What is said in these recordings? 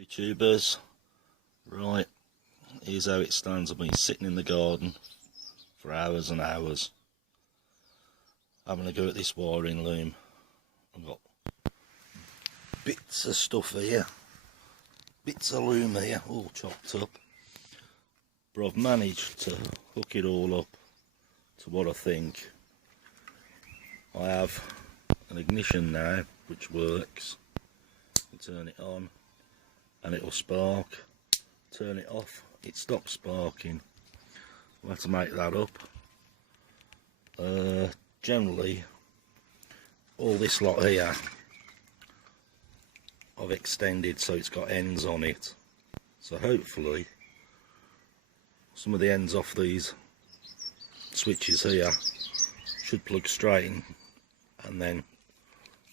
YouTubers, right, here's how it stands. I've been sitting in the garden for hours and hours having a go at this wiring loom. I've got bits of stuff here, bits of loom here, all chopped up, but I've managed to hook it all up to what I think. I have an ignition now which works. You turn it on and it will spark. Turn it off, it stops sparking. We'll have to make that up. Generally, all this lot here I've extended so it's got ends on it. So hopefully some of the ends off these switches here should plug straight in, and then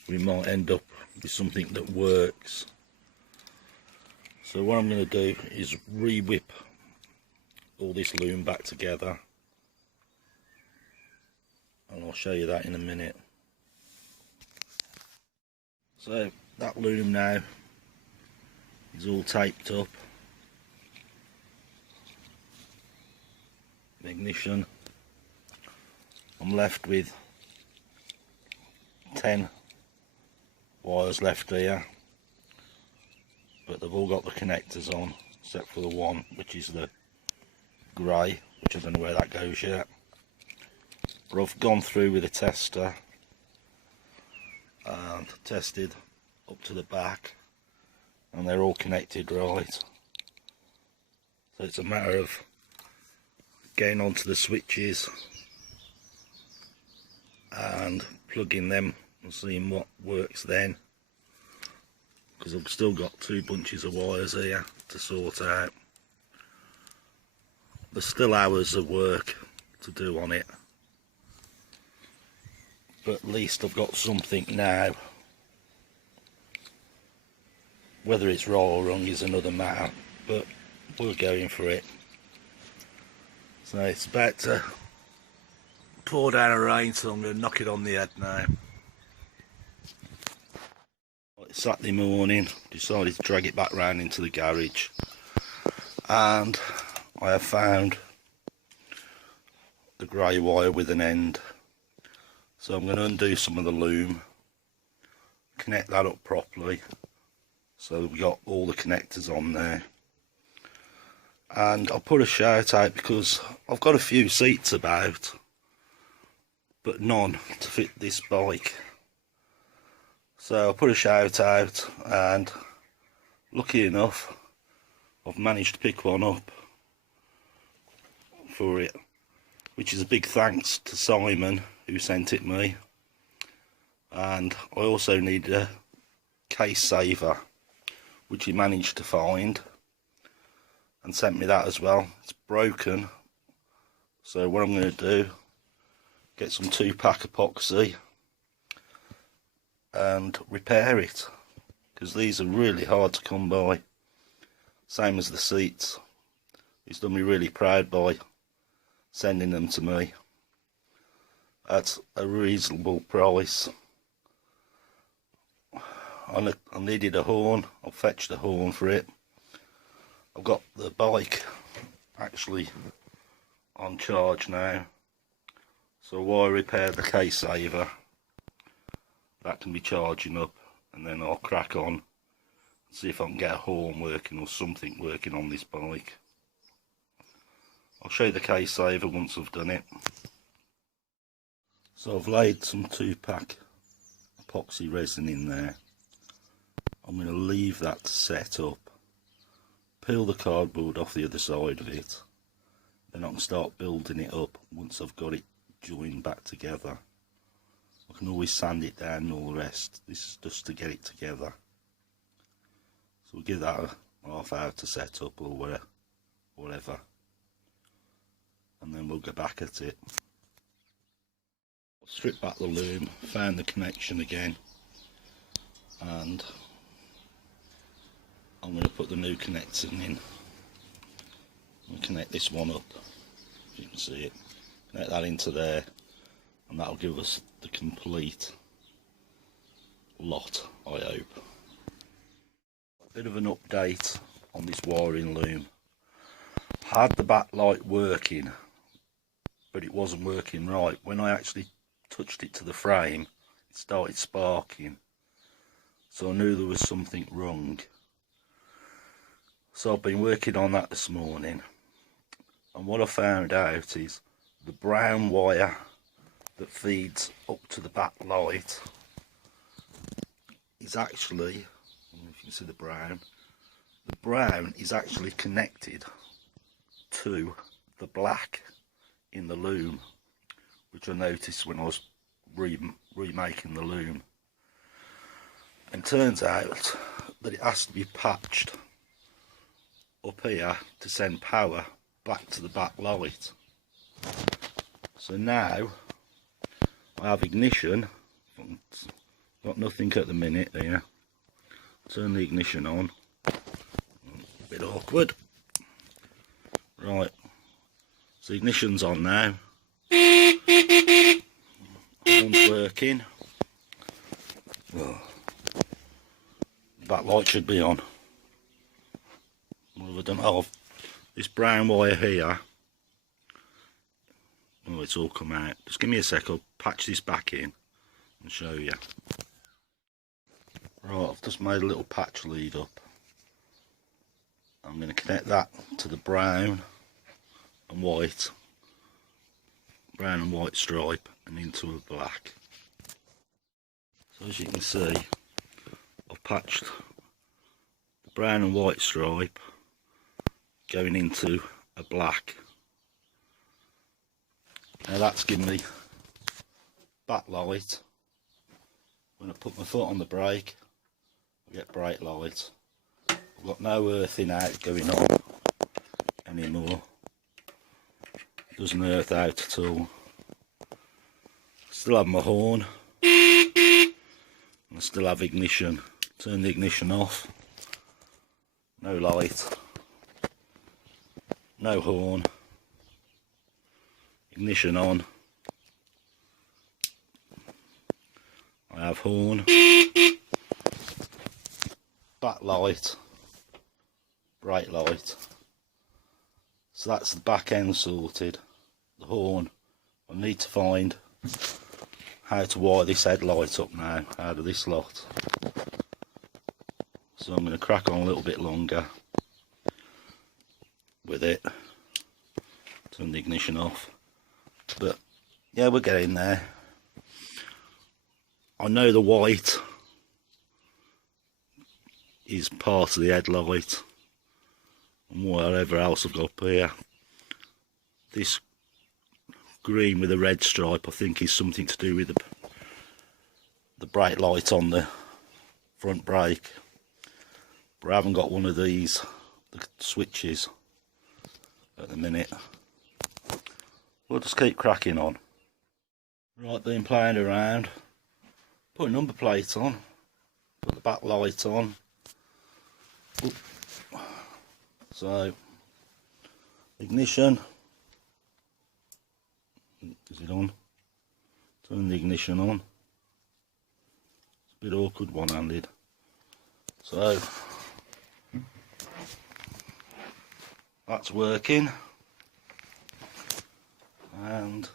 we might end up with something that works. So what I'm going to do is re-whip all this loom back together, and I'll show you that in a minute. So that loom now is all taped up. Ignition. I'm left with 10 wires left here, but they've all got the connectors on except for the one which is the grey, which I don't know where that goes yet. But I've gone through with a tester and tested up to the back, and they're all connected right. So it's a matter of getting onto the switches and plugging them and seeing what works then, because I've still got two bunches of wires here to sort out. There's still hours of work to do on it, but at least I've got something now. Whether it's right or wrong is another matter, but we're going for it. So it's about to pour down a rain, so I'm going to knock it on the head now. It's Saturday morning, decided to drag it back round into the garage, and I have found the grey wire with an end. So I'm going to undo some of the loom, connect that up properly so we've got all the connectors on there. And I'll put a shout out because I've got a few seats about, but none to fit this bike. So I'll put a shout out, and lucky enough I've managed to pick one up for it, which is a big thanks to Simon who sent it me. And I also need a case saver, which he managed to find and sent me that as well. It's broken, so what I'm going to do, get some 2-pack epoxy and repair it, because these are really hard to come by, same as the seats. He's done me really proud by sending them to me at a reasonable price. I needed a horn. I've fetched a horn for it. I've got the bike actually on charge now, so while I repair the case saver, that can be charging up, and then I'll crack on and see if I can get a horn working or something working on this bike. I'll show you the case saver once I've done it. So I've laid some 2-pack epoxy resin in there. I'm going to leave that set up, peel the cardboard off the other side of it, then I can start building it up once I've got it joined back together. I can always sand it down and all the rest. This is just to get it together. So we'll give that a half hour to set up or whatever, and then we'll go back at it. Strip back the loom, found the connection again, and I'm going to put the new connector in. I'll connect this one up, if you can see it. Connect that into there, and that'll give us the complete lot, I hope. Bit of an update on this wiring loom. Had the backlight working, but it wasn't working right. When I actually touched it to the frame, it started sparking. So I knew there was something wrong. So I've been working on that this morning. And what I found out is the brown wire that feeds up to the backlight is actually, I don't know if you can see the brown is actually connected to the black in the loom, which I noticed when I was remaking the loom. And turns out that it has to be patched up here to send power back to the backlight. So now I have ignition. Got nothing at the minute there. Turn the ignition on. A bit awkward. Right. So ignition's on now. Horn's working. Oh. Backlight should be on. What have I done? Oh, this brown wire here. Oh, it's all come out. Just give me a sec, I'll patch this back in and show you. Right, I've just made a little patch lead up. I'm going to connect that to the brown and white stripe and into a black. So as you can see, I've patched the brown and white stripe going into a black. Now that's given me backlight. When I put my foot on the brake, I get brake light. I've got no earthing out going on anymore. It doesn't earth out at all. Still have my horn. And I still have ignition. Turn the ignition off. No light. No horn. Ignition on. I have horn. Backlight. Brake light. So that's the back end sorted. The horn. I need to find how to wire this headlight up now out of this lot. So I'm going to crack on a little bit longer with it. Turn the ignition off. But yeah, we're getting there. I know the white is part of the headlight and whatever else I've got up here. This green with a red stripe I think is something to do with the brake light on the front brake. But I haven't got one of these, the switches, at the minute. We'll just keep cracking on. Right, been playing around. Put a number plate on. Put the back light on. Oop. So, ignition. Is it on? Turn the ignition on. It's a bit awkward one-handed. So, that's working. And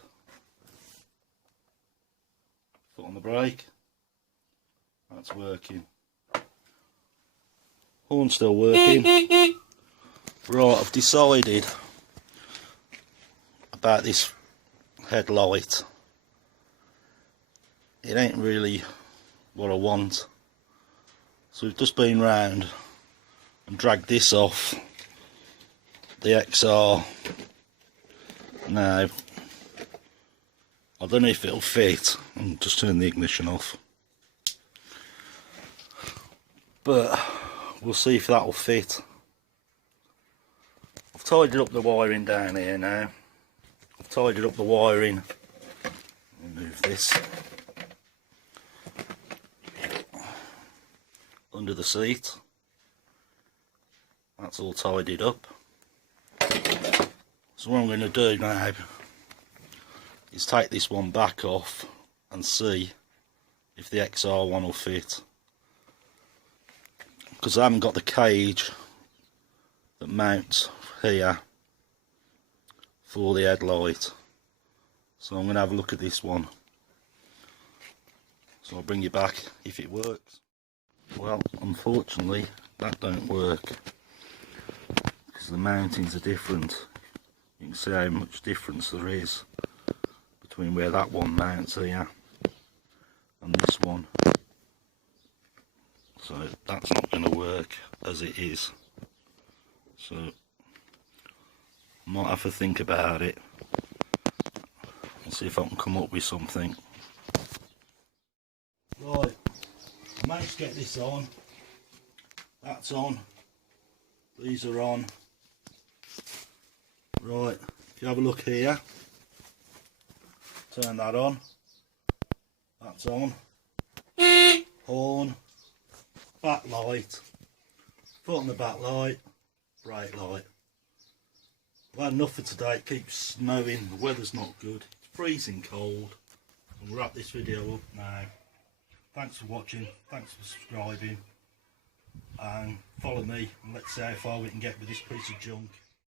foot on the brake, that's working. Horn's still working. Right, I've decided about this headlight. It ain't really what I want. So we've just been round and dragged this off the XR. Now, I don't know if it'll fit. I'll just turn the ignition off. But we'll see if that'll fit. I've tidied up the wiring down here now. I've tidied up the wiring. Move this under the seat. That's all tidied up. So what I'm going to do now is take this one back off and see if the XR one will fit. because I haven't got the cage that mounts here for the headlight. So I'm going to have a look at this one. So I'll bring you back if it works. Well, unfortunately that don't work because the mountings are different. You can see how much difference there is between where that one mounts here and this one. So that's not going to work as it is. So I might have to think about it and see if I can come up with something. Right, I managed to get this on. That's on. These are on. Right, if you have a look here, turn that on. That's on. Horn, backlight, foot on the backlight, brake light. I've had enough for today. It keeps snowing, the weather's not good, it's freezing cold. I'll wrap this video up now. Thanks for watching, thanks for subscribing, and follow me and let's see how far we can get with this piece of junk.